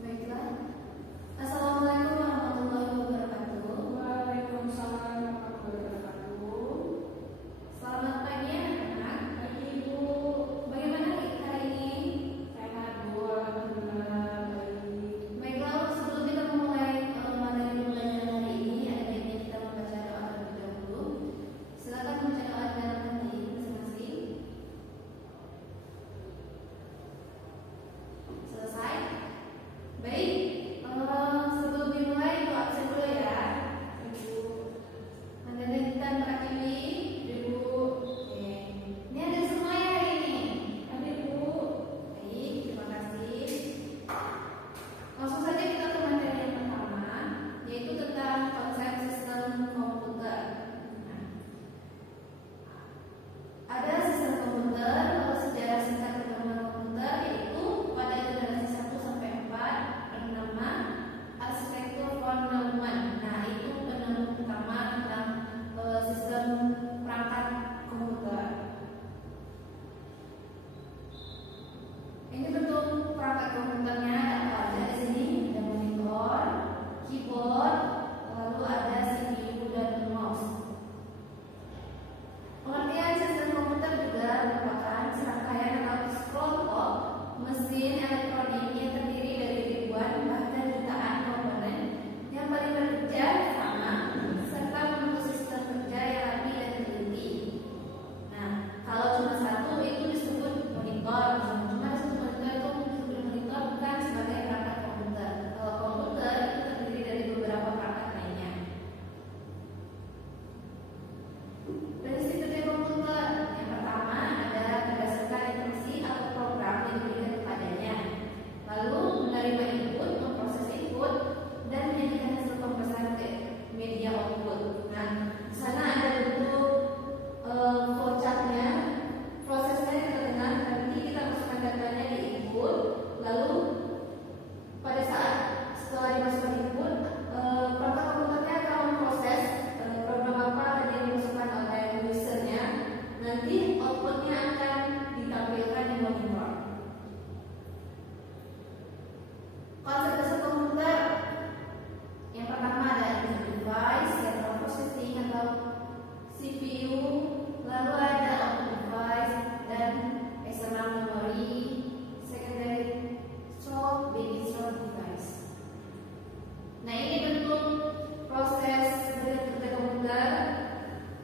Baiklah. Assalamualaikum warahmatullahi wabarakatuh. Waalaikumsalam warahmatullahi wabarakatuh. Selamat pagi anak-anak. Pagi Ibu. Bagaimana hari ini? Sehat Bu, alhamdulillah baik. Baiklah, sebelum kita memulai materi pembelajaran hari ini, ada baiknya kita membaca doa terlebih dahulu. Silakan membaca doa dalam hati masing-masing. Selesai? Baik. Sebelum dimulai, itu absen dulu ya. Ibu. Anda dan kita merakibi. Ibu. Oke. Ini ada semua ya hari ini. Ada Ibu. Baik, terima kasih. Langsung saja kita ke materi yang pertama, yaitu tentang konsep sistem komputer. Nah, ada sistem komputer, kalau sejarah singkat perkembangan komputer, yaitu pada generasi 1 sampai 4 bernama arsitektur von Neumann. Nah, itu penemu pertama tentang sistem perangkat komputer. Ini bentuk perangkat komputernya apa aja di sini? Ada monitor, keyboard, lalu ada CPU dan mouse. Pengertian sistem komputer juga merupakan serangkaian atau sekelompok mesin elektronik yang terdiri dari ribuan bahkan jutaan komponen yang paling bekerja sama serta membentuk sistem kerja yang rapi dan teliti. Nah, kalau cuma satu itu disebut monitor. Cuma satu monitor itu disebut monitor bukan sebagai perangkat komputer. Kalau komputer itu terdiri dari beberapa perangkat lainnya. Prinsip kerja komputer yang pertama adalah berdasarkan instruksi atau program yang diberikan kepadanya, lalu menerima input, memproses input, dan menjadikan hasil pemrosesan ke media output. Nah, di sana ada bentuk flowchartnya, prosesnya kita dengar. Nanti kita masukkan datanya di input, lalu pada saat setelah dimasukkan input, perangkat komputernya akan memproses program apa tadi yang dimasukkan oleh usernya. Nanti outputnya akan ditampilkan di monitor. Konsep dasar komputer yang pertama ada input device, central processing atau CPU, lalu ada output device dan external memory, secondary stroke, baby stroke device. Nah, ini bentuk proses kerja komputer.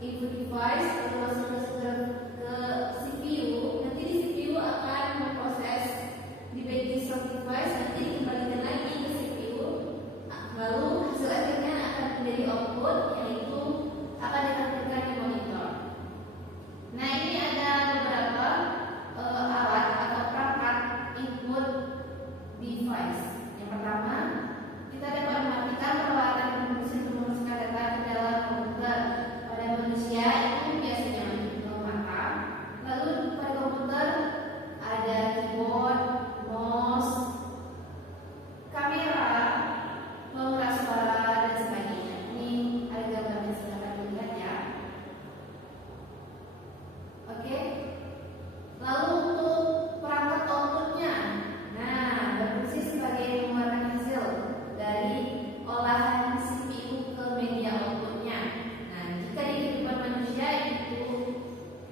Input device lalu masuk ke CPU. Nanti di CPU akan memproses di baby stroke device, nanti dikembalikan lagi ke CPU. Lalu hasil akhirnya akan menjadi output, yaitu akan ditampilkan di monitor. Nah, ini ada beberapa alat atau perangkat input device. Yang pertama, kita dapat mematikan peralatan memusingkan data ke dalam komputer. Pada manusia itu biasanya mata. Lalu pada komputer ada keyboard, mouse, kamera, pengeras suara dan sebagainya. Ini ada gambarnya, silakan dilihat ya. Oke. Lalu untuk perangkat outputnya, nah berfungsi sebagai mengeluarkan hasil dari olahan CPU ke media outputnya. Nah, jika di kehidupan manusia itu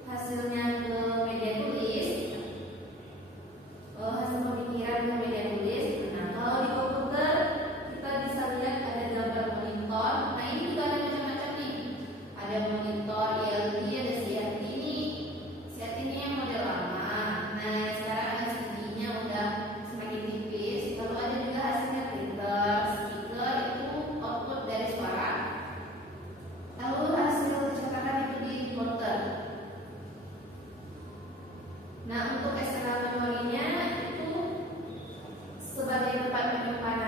hasilnya ke media tulis, hasil pemikiran ke media tulis. Nah, kalau di komputer kita bisa lihat ada gambar monitor. Nah, ini juga ada macam-macam nih. Ada monitor LED, ada CRT ini. CRT ini yang model lama. Nah, sekarang LCD-nya udah semakin tipis. Lalu ada juga hasilnya printer, speaker itu output dari suara. Lalu hasil cetakan itu di printer. Nah, untuk external memorinya itu sebagai tempat menyimpan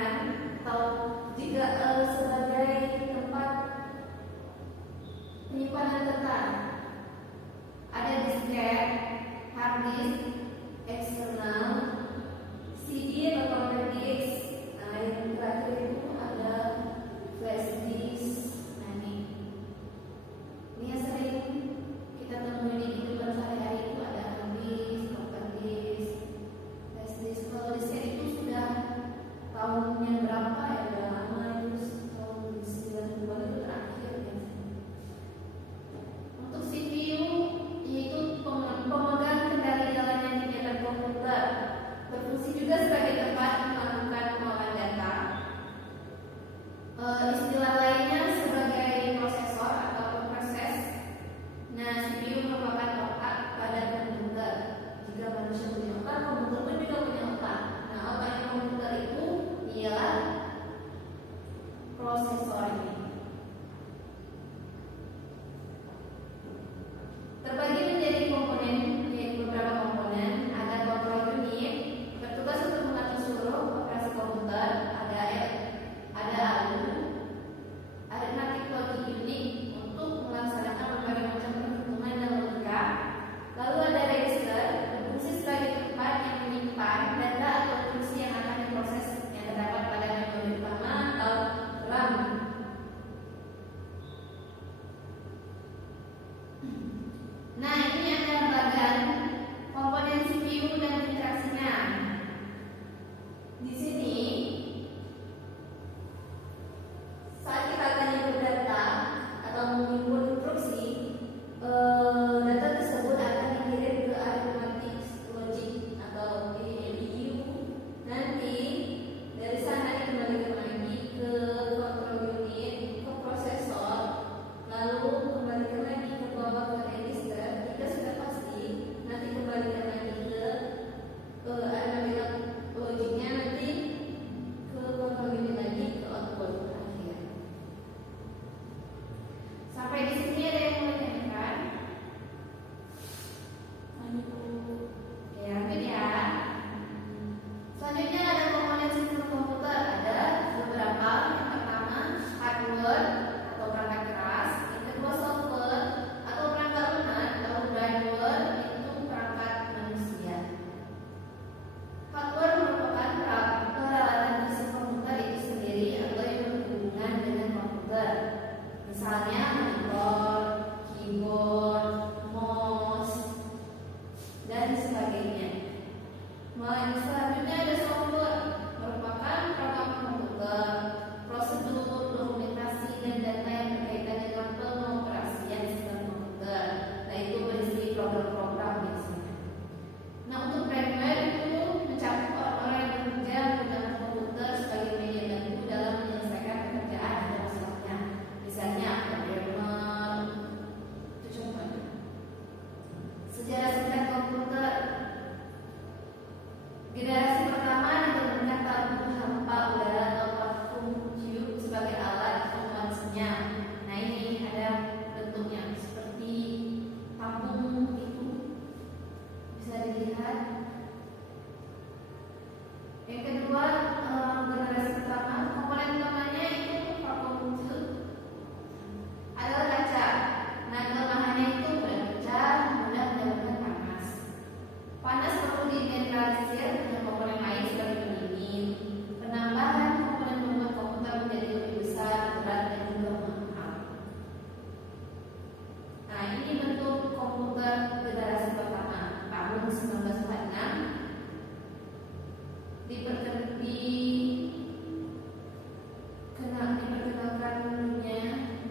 diperkenalkan dulunya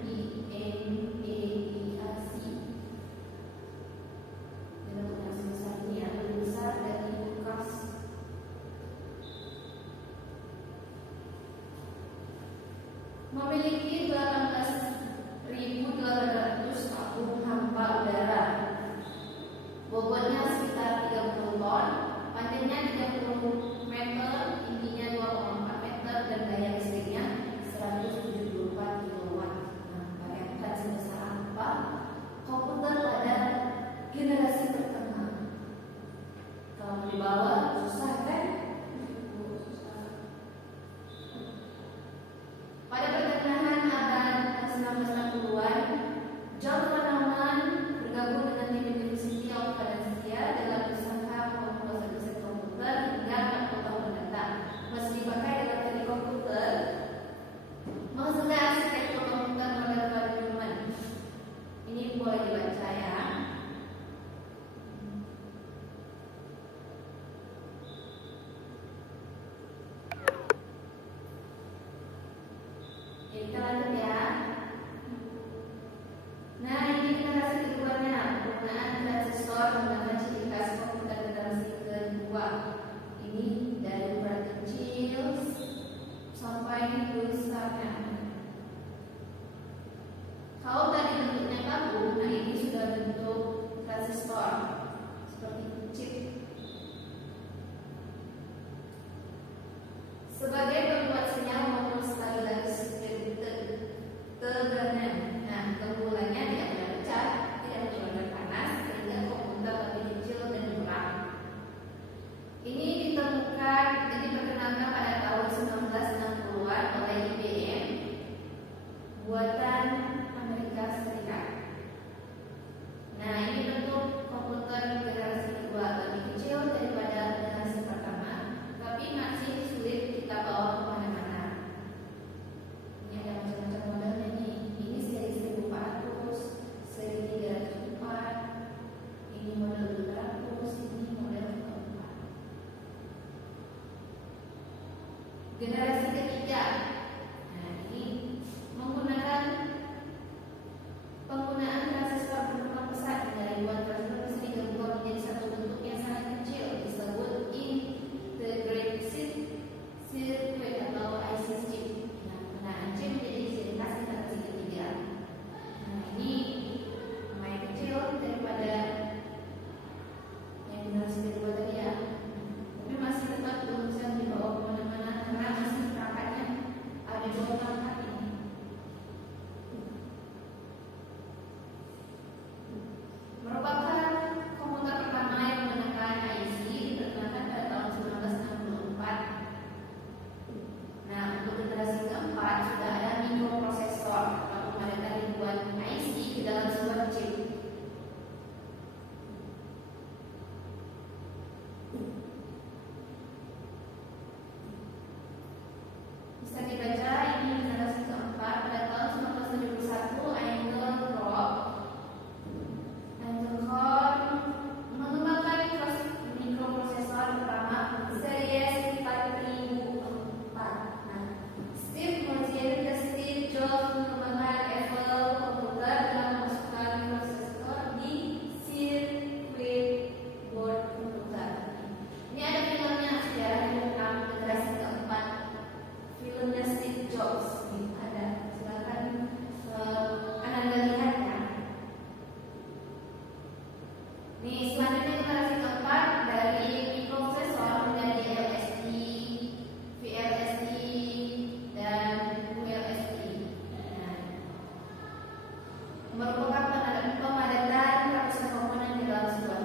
INEDIAC dalam bentuk sebesar ini yang lebih besar dari UKAS. Memiliki 18.800 tabung hampa udara. Bobotnya sekitar 30 ton, panjangnya 30 meter, tingginya 2,4 meter, dan daya listriknya 174 kilowatt. Nah, bayangkan sebesar apa komputer pada generasi pertama. Kalau dibawa susah kan? Pada pertengahan abad 1960-an, John Manaman bergabung dengan tim University of Valencia dalam usaha membuat mesin komputer hingga 40 tahun mendatang. Meski dipakai dalam teknik komputer, menghasilkan arsitektur komputer modern pada Jerman. Ini boleh dibaca ya. Kita lanjut ya. Nah, ini generasi keduanya, penggunaan transistor menggunakan ciri khas komputer generasi kedua. Ini dari ukuran kecil sampai besarnya. Kalau tadi bentuknya tabung, nah ini sudah bentuk transistor seperti chip. Sebagai pembuat sinyal maupun stabilis tegangan. Nah, keunggulannya tidak mudah pecah, tidak menyebabkan panas, sehingga komputer lebih kecil dan murah. Ini diperkenalkan pada tahun 1960-an oleh IBM, buatan Amerika Serikat. Nah, ini bentuk komputer generasi kedua, lebih kecil daripada generasi pertama, tapi masih sulit kita bawa kemana-mana. Ini ada macam-macam modelnya nih. Ini seri 1400, seri 304, ini model 200, ini model 4. Generasi ketiga. Nah, ini menggunakan penggunaan transistor berkembang pesat dari ribuan transistor bisa digabungkan menjadi satu bentuk yang sangat kecil, disebut integrated circuit atau IC chip. Nah, penggunaan chip menjadi ciri khas generasi ketiga. Nah, ini lumayan kecil daripada yang generasi kedua tadi ya, tapi masih tetap belum bisa dibawa kemana-mana karena masih perangkatnya ada 2 perangkat ini. Merupakan komputer pertama yang menggunakan IC, diperkenalkan pada tahun 1964. Nah, untuk generasi keempat sudah ada mikroprosesor atau memadatkan ribuan IC ke dalam sebuah chip. Bisa dibaca ini generasi keempat pada tahun 1971, Engelhorn mengembangkan mikroprosesor pertama series 4004. Nah, Steve Wozniak dan Steve Jobs mengembangkan Apple komputer dengan memasukkan mikroprosesor di circuit board komputer. Ini ada filmnya, sejarah tentang generasi keempat. Filmnya Steve Jobs ini ada, silakan Anda lihat ya. Nih, selanjutnya generasi keempat dari mikroprosesor menjadi LSD, VLSD, dan ULSD. Nah, merupakan pemadatan ratusan komponen di dalam sebuah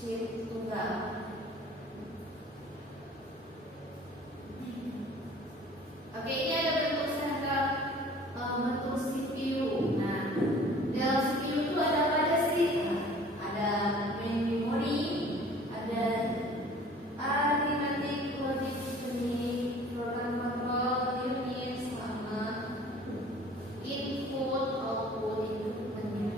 chip tunggal. Oke, ini ada bentuk sentral, bentuk CPU. Nah, dalam CPU itu ada apa aja sih? Ada main memory, ada arithmetic logic unit, program control unit, sama input output equipment.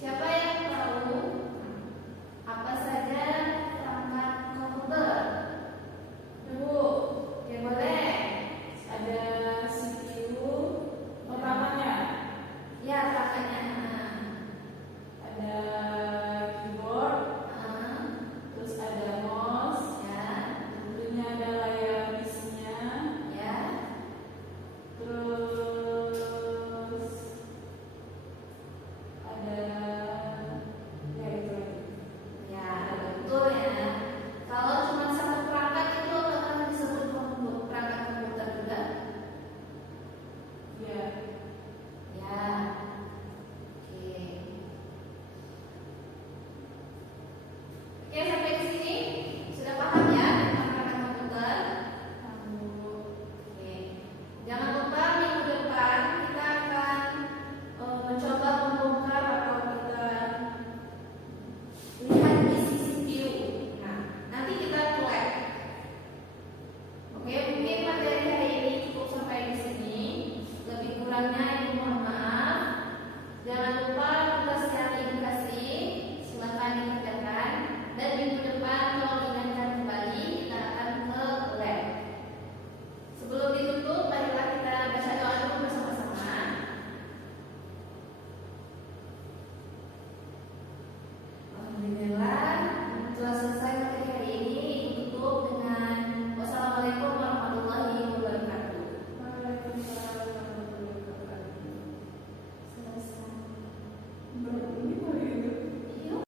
siapa